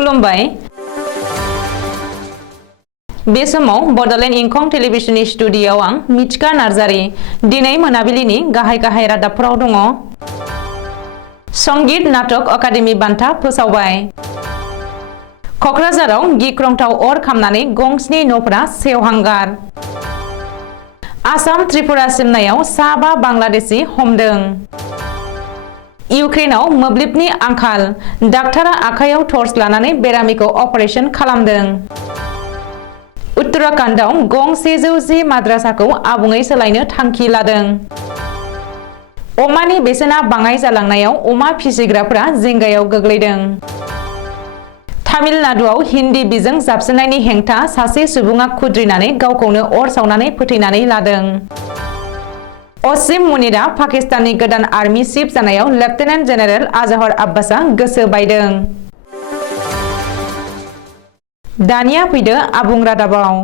खुलुमबाय बे समाव बडलेण्ड इंखं टेलिभिजननि स्टुडिय'आव आं मिथिका नार्जारी दिनै मोनाबिलिनि गाहाय रादाबफोराव दङ। संगीत नाटक अकादेमि बान्था फोसावबाय। कक्राझाराव गिख्रंथाव अर खामनानै गंस्नि न'फोरा सेवहांगार। आसाम त्रिपुरा सिमनायाव साबा बांलादेशी हमदों। इउक्रेनाव मोब्लिबनि आंखाल, डाक्टारा आखायाव टर्च लानानै बेरामिखौ अपारेशन खालामदों। उत्तराखंडआव गं 110 माद्रासाखौ आबुङै सोलायनो थांखि लादों। अमानि बेसेना बाङाय जालांनायाव अमा फिसिग्राफोरा जिंगायाव गोग्लैदों। तामिलनाडुआव हिन्दी बिजों जाबसिननायनि हेंथा सासे सुबुङा खुद्रिनानै गावखौनो अर सावनानै फोथैनानै लादों। असीम मुनिरा पाकिस्ताननि गोदान आर्मी चीफ जानायाव लेफ्टिनेन्ट जेनेरेल आजहर आब्बासआ गोसो बायदों। दानिया फैदो आबुं रादाबाव।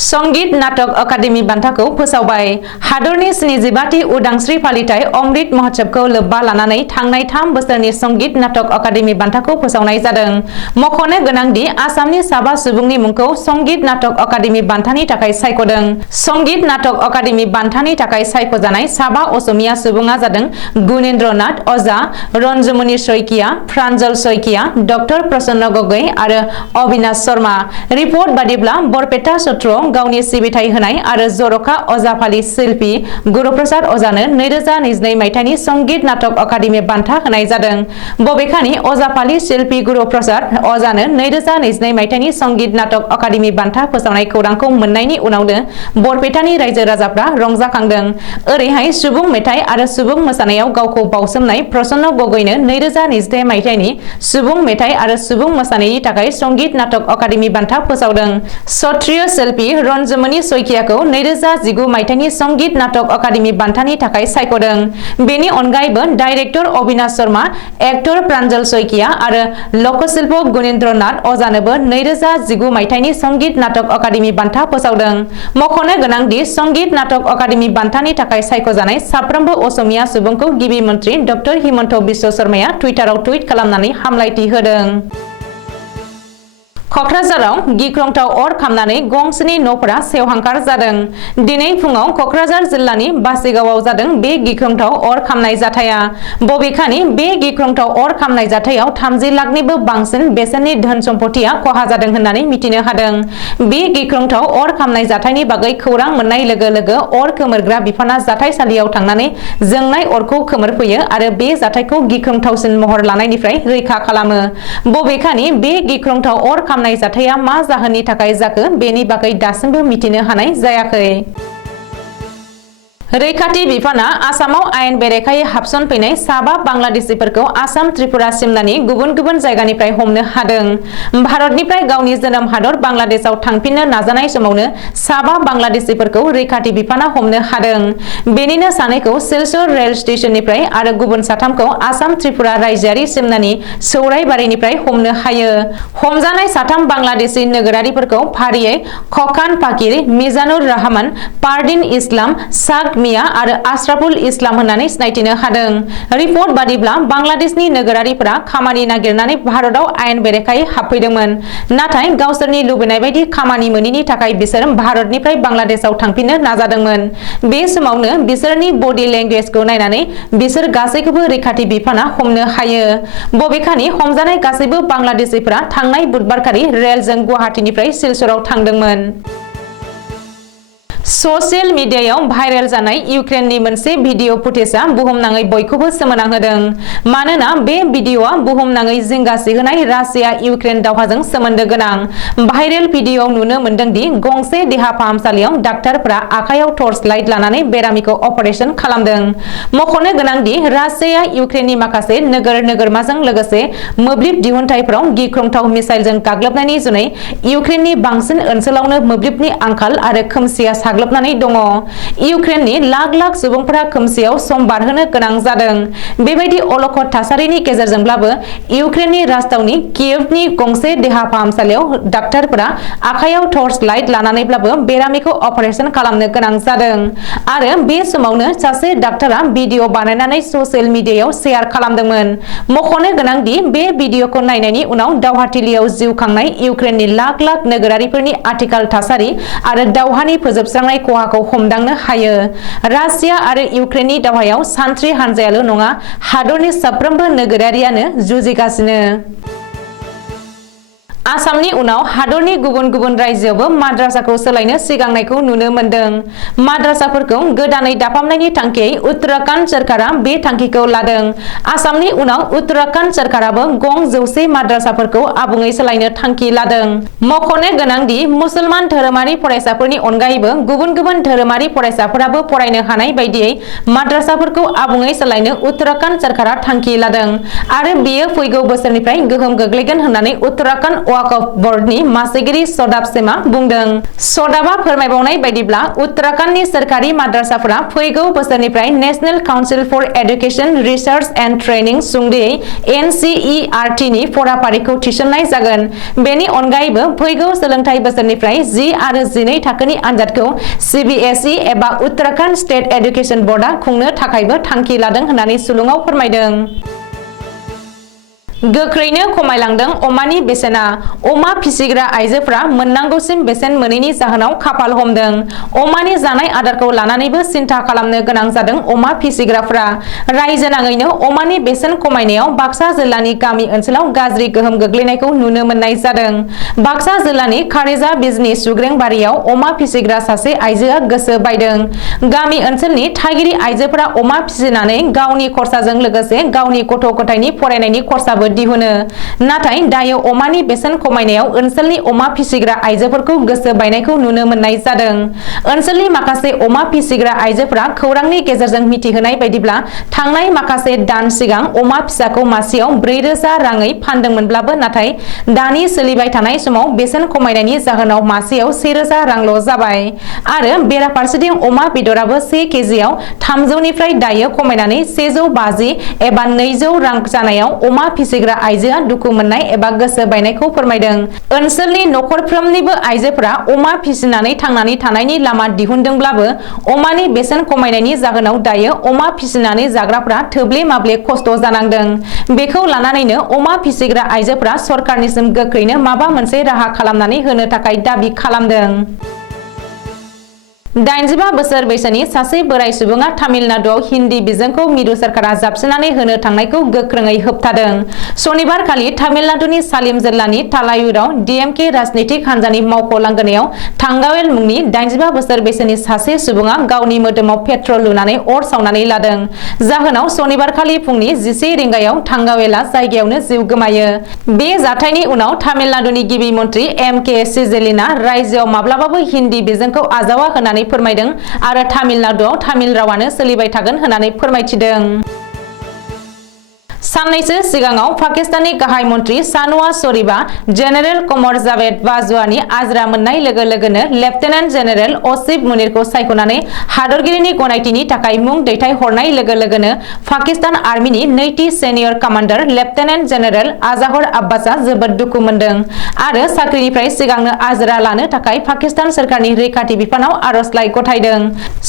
संगीत नाटक अकादेमि बान्थाखौ फोसावबाय। हादरनि 75थि उदांस्रि फालिथाय अमृत महोत्सवखौ लोब्बा लानानै थांनाय 3 बोसोरनि संगीत नाटक अकादेमि बान्थाखौ फोसावनाय जादों। मख'नो गोनांदि आसामनि साबा सुबुंनि मुंखौ संगीत नाटक अकादेमि बान्थानि थाखाय सायख'दों। संगीत नाटक अकादेमि बान्थानि थाखाय सायख'जानाय साबा असमिया सुबुङा जादों गुणेन्द्र नाथ अजा, रन्जुमनि शइकिया, प्रान्जल शइकिया, डक्टर प्रसन्न गगৈ आरो अविनाश शर्मा। रिपर्ट बादिब्ला बरपेटा सत्र गावनि सिबिथाय होनाय आरो जर'खा अजाफालि शिल्पी गुरुप्रसाद अजानो 2022 मायथाइनि संगीत नाटक अकादेमि बान्था होनाय जादों। बबेखानि अजाफालि शिल्पी गुरुप्रसाद अजानो 2022 मायथाइनि संगीत नाटक अकादेमि बान्था फोसावनाय खौरांखौ मोननायनि उनावनो बरपेटानि रायजो राजाफ्रा रंजाखांदों। ओरैहाय सुबुं मेथाइ आरो सुबुं मोसानायाव गावखौ बावसोमनाय प्रसन्न गगैनो 2022 मायथाइनि सुबुं मेथाइ आरो सुबुं मोसानायनि थाखाय संगीत नाटक अकादेमि बान्था फोसावदों। सत्रिय शिल्पी रन्जुमनि शइकियाखौ 2019 मायथाइनि संगीत नाटक अकादेमि बान्थानि थाखाय सायख'दों। बेनि अनगायैबो डाइरेक्टर अविनाश शर्मा, एक्टर प्रान्जल शइकिया आरो लकशिल्प गुणेन्द्र नाथ अजानोबो 2019 मायथाइनि संगीत नाटक अकादेमि बान्था फोसावदों। मख'नो गोनांदि संगीत नाटक अकादेमि बान्थानि थाखाय सायख'जानाय साफ्रोमबो असमिया सुबुंखौ गिबि मन्त्रि डक्टर हिमन्त बिश्व शर्माया टुइटाराव टुइट खालामनानै हामलायथि होदों। कक्राझाराव गिख्रंथाव अर खामनानै गंस्नि न'फोरा सेवहांगार जादों। दिनै फुङाव कक्राझार जिल्लानि बासिगावआव जादों बे गिख्रंथाव अर खामनाय जाथाया। बबेखानि बे गिख्रंथाव अर खामनाय जाथायाव 30 लाखनिबो बांसिन बेसेननि धोन सम्पथिया खहा जादों होननानै मिथिनो हादों। बे गिख्रंथाव अर खामनाय जाथायनि बागै खौरां मोननाय लोगो लोगो अर खोमोरग्रा बिफाना जाथायसालियाव थांनानै जोंनाय अरखौ खोमोरफैयो आरो बे जाथायखौ गिख्रंथावसिन महर लानायनिफ्राय रैखा खालामो। बबेखानि बे गिख्रंथाव अर खामनाय जाथाया मा जाहोननि थाखाय जाखो बेनि बागै दासिमबो मिथिनो हानाय जायाखै। रैखाथि बिफाना आसामाव आयेन बेरेखायै हाबसनफैनाय साबा बांलादेशीफोरखौ आसाम त्रिपुरा सिमनानि गुबुन गुबुन जायगानिफ्राय हमनो हादों। भारतनिफ्राय गावनि जोनोम हादर बांलादेशआव थांफिननो नाजानाय समावनो साबा बांलादेशीफोरखौ रैखाथि बिफाना हमनो हादों। बेनिनो सानैखौ सिलचर रेल स्टेशननिफ्राय आरो गुबुन साथामखौ आसाम त्रिपुरा रायजोआरि सिमनानि सौरायबारिनिफ्राय हमनो हायो। हमजानाय साथाम बांलादेशी नोगोरारिफोरखौ फारियै खकान फाकिर, मिजानुर रहमान, पारदीन इस्लाम, साक मिया आरो आशराफुल इस्लाम होननानै सिनायथिनो हादों। रिपर्ट बादिब्ला बांलादेशनि नोगोरारिफोरा खामानि नागिरनानै भारतआव आयेन बेरेखायै हाबफैदोंमोन। नाथाय गावसोरनि लुबैनाय बायदि खामानि मोनैनि थाखाय बिसोर भारतनिफ्राय बांलादेशआव थांफिननो नाजादोंमोन। बे समावनो बिसोरनि बडि लेंगुवेजखौ नायनानै बिसोर गासैखौबो रैखाथि बिफाना हमनो हायो। बबेखानि हमजानाय गासैबो बांलादेशीफोरा थांनाय बुधबारखालि रेलजों गुवाहाटीनिफ्राय सिलचराव थांदोंमोन। ससियेल मिडियायाव भाइरेल जानाय इउक्रेननि मोनसे भिडिअ फुटेजआ बुहुमनाङै बयखौबो सोमोनांहोदों। मानोना बे भिडिअआ बुहुमनाङै जिंगासिहोनाय रासिया इउक्रेन दावहाजों सोमोन्दो गोनां। भाइरेल भिडिअआव नुनो मोन्दों दि गंसे देहा फाहामसालियाव डाक्टारफोरा आखायाव टर्च लाइट लानानै बेरामिखौ अपारेशन खालामदों। मख'नो गोनांदि रासियाया इउक्रेननि माखासे नोगोरमाजों लोगोसे मोब्लिब दिहुनथायफोराव गिख्रंथाव मिसाइलजों गाग्लोबनायनि जुनै इउक्रेननि बांसिन ओनसोलावनो मोब्लिबनि आंखाल आरो खोमसिया गाग्लोबनानै दङ। इउक्रेननि लाख लाख सुबुंफोरा खोमसियाव सम बारहोनो गोनां जादों। बेबायदि अलखद थासारिनि गेजेरजोंब्लाबो इउक्रेननि राजथावनि कियेभनि गंसे देहा फाहामसालियाव डाक्टारफोरा आखायाव टर्च लाइट लानानैब्लाबो बेरामिखौ अपारेशन खालामनो गोनां जादों आरो बे समावनो सासे डाक्टारा भिडिअ बानायनानै ससियेल मिडियायाव शेयार खालामदोंमोन। मख'नो गोनांदि बे भिडिअखौ नायनायनि उनाव दावहाथिलियाव जिउ खांनाय इउक्रेननि लाख लाख नोगोरारिफोरनि आथिखाल थासारि आरो दावहानि फोजोबस्रांनाय खहाखौ हमदांनो हायो। रासिया आरो इउक्रेननि दावहायाव सान्थ्रि हानजायाल' नङा, हादरनि साफ्रोमबो नोगोरारियानो जुजिगासिनो। आसामनि उनाव हादरनि गुबुन गुबुन रायजोआवबो माद्रासाखौ सोलायनो सिगांनायखौ नुनो मोन्दों। माद्रासाफोरखौ गोदानै दाफामनायनि थांखियै उत्तराखंड सोरखारा बे थांखिखौ लादों। आसामनि उनाव उत्तराखंड सोरखाराबो गं 100 माद्रासाफोरखौ आबुङै सोलायनो थांखि लादों। मख'नो गोनांदि मुसलमान धोरोमारि फरायसाफोरनि अनगायैबो गुबुन गुबुन धोरोमारि फरायसाफोराबो फरायनो हानाय बायदियै माद्रासाफोरखौ आबुङै सोलायनो उत्तराखंड सोरखारा थांखि लादों आरो बेयो फैगौ बोसोरनिफ्राय गोहोम गोग्लैगोन होननानै उत्तराखंड वाकफ बोर्डनि मासिगिरि सदाब सेमा बुंदों। सदाबा फोरमायबावनाय बायदिब्ला उत्तराखंडनि सोरखारि माद्रासाफोरा फैगौ बोसोरनिफ्राय national council for education research and training सुंद'यै NCERT नि फराफारिखौ थिसननाय जागोन। बेनि अनगायैबो फैगौ सोलोंथाइ बोसोरनिफ्राय 10 आरो 12 थाखोनि आनजादखौ CBSE एबा उत्तराखंड स्टेट एडुकेशन बोर्डआ खुंनो थाखायबो थांखि लादों होननानै सुलुङाव फोरमायदों। गोख्रैनो खमायलांदों अमानि बेसेना। अमा फिसिग्रा आइजोफोरा मोननांगौसिम बेसेन मोनैनि जाहोनाव खाफाल हमदों। अमानि जानाय आदारखौ लानानैबो सिन्था खालामनो गोनां जादों अमा फिसिग्राफोरा। रायजो नाङैनो अमानि बेसेन खमायनायाव बाक्सा जिल्लानि गामि ओनसोलाव गाज्रि गोहोम गोग्लैनायखौ नुनो मोननाय जादों। बाक्सा जिल्लानि खारेजा बिजनि सुग्रेंबारियाव अमा फिसिग्रा सासे आइजोआ गोसो बायदों। गामि ओनसोलनि थागिरि आइजोफोरा अमा फिसिनानै गावनि खरसाजों लोगोसे गावनि गथ' गथायनि फरायनायनि खरसाबो दिहुनो। नाथाय दायो अमानि बेसेन खमायनायाव ओनसोलनि अमा फिसिग्रा आइजोफोरखौ गोसो बायनायखौ नुनो मोननाय जादों। ओनसोलनि माखासे अमा फिसिग्रा आइजोफोरा खौरांनि गेजेरजों मिथिहोनाय बायदिब्ला थांनाय माखासे दान सिगां अमा फिसाखौ मासेयाव 4,000 राङै फानदोंमोनब्लाबो नाथाय दानि सोलिबाय थानाय समाव बेसेन खमायनायनि जाहोनाव मासेयाव 1,000 रांल' जाबाय आरो बेराफारसेथिं अमा बेदराबो 1 केजियाव 300 निफ्राय दायो खमायनानै 150 एबा 200 रां जानायाव अमा फिसिग्रा आइजोआ दुखु मोननाय एबा गोसो बायनायखौ फोरमायदों। ओनसोलनि नखरफ्रोमनिबो आइजोफोरा अमा फिसिनानै थांनानै थानायनि लामा दिहुनदोंब्लाबो अमानि बेसेन खमायनायनि जाहोनाव दायो अमा फिसिनानै जाग्राफोरा थोब्ले माब्ले खस्थ' जानांदों। बेखौ लानानैनो अमा फिसिग्रा आइजोफोरा सरकारनिसिम गोख्रैनो माबा मोनसे राहा खालामनानै होनो थाखाय दाबि खालामदों। 85 बोसोर बैसोनि सासे बोराय सुबुङा तामिलनाडुआव हिन्दी बिजोंखौ मिरु सोरखारा जाबसिननानै होनो थांनायखौ गोख्रोङै होबथादों। सनिबारखालि तामिलनाडुनि सालिम जिल्लानि तालायुराव DMK राजनितिक हान्जानि मावख' लांगोनायाव थांगावेल मुंनि 85 बोसोर बैसोनि सासे सुबुङा गावनि मोदोमाव पेट्रल लुनानै अर सावनानै लादों। जाहोनाव सनिबारखालि फुंनि 11 रिंगायाव थांगावेलआ जायगायावनो जिउ गोमायो। बे जाथायनि उनाव तामिलनाडुनि गिबि मन्त्रि MK सिजेलिना रायजोआव माब्लाबाबो हिन्दी बिजोंखौ आजावा होननानै फोरमायदों आरो तामिलनाडुआव तामिल रावानो सोलिबाय थागोन होननानै फोरमायथिदों। साननैसो सिगाङाव पाकिस्ताननि गाहाय मन्त्रि सानवाज शरीफआ जेनेरेल कमर जावेद बाजवानि आजिरा मोननाय लोगो लोगोनो लेफ्टेनेन्ट जेनेरेल असिफ मुनिरखौ सायख'नानै हादरगिरिनि गनायथिनि थाखाय मुं दैथायहरनाय लोगो लोगोनो पाकिस्तान आर्मिनि नैथि सिनियर कामान्डार लेफ्टेनेन्ट जेनेरेल आजाहर आब्बासआ जोबोद दुखु मोनदों आरो साख्रिनिफ्राय सिगांनो आजिरा लानो थाखाय पाकिस्तान सोरखारनि रैखाथि बिफानाव आर'जलाइ गथायदों।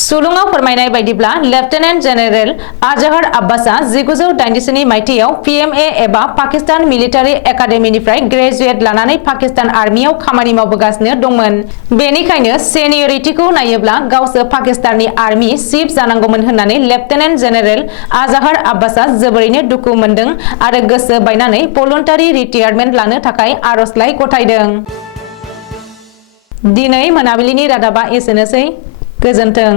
सुलुङाव फोरमायनाय बायदिब्ला लेफ्टेनेन्ट जेनेरेल आजाहर आब्बासआ 1984 मायथाइयाव PMA एबा पाकिस्तान मिलिटारि एकाडेमीनिफ्राय ग्रेजुवेट लानानै पाकिस्तान आर्मियाव खामानि मावबोगासिनो दंमोन। बेनिखायनो सेनियरिटिखौ नायोब्ला गावसो पाकिस्ताननि आर्मि चीफ जानांगौमोन होननानै लेफ्टेनेन्ट जेनेरेल आजाहर आब्बासआ जोबोरैनो दुखु मोनदों आरो गोसो बायनानै भलुन्टारि रिटायारमेन्ट लानो थाखाय आर'जलाइ गथायदों। दिनै मोनाबिलिनि रादाबा एसेनोसै। गोजोन्थों।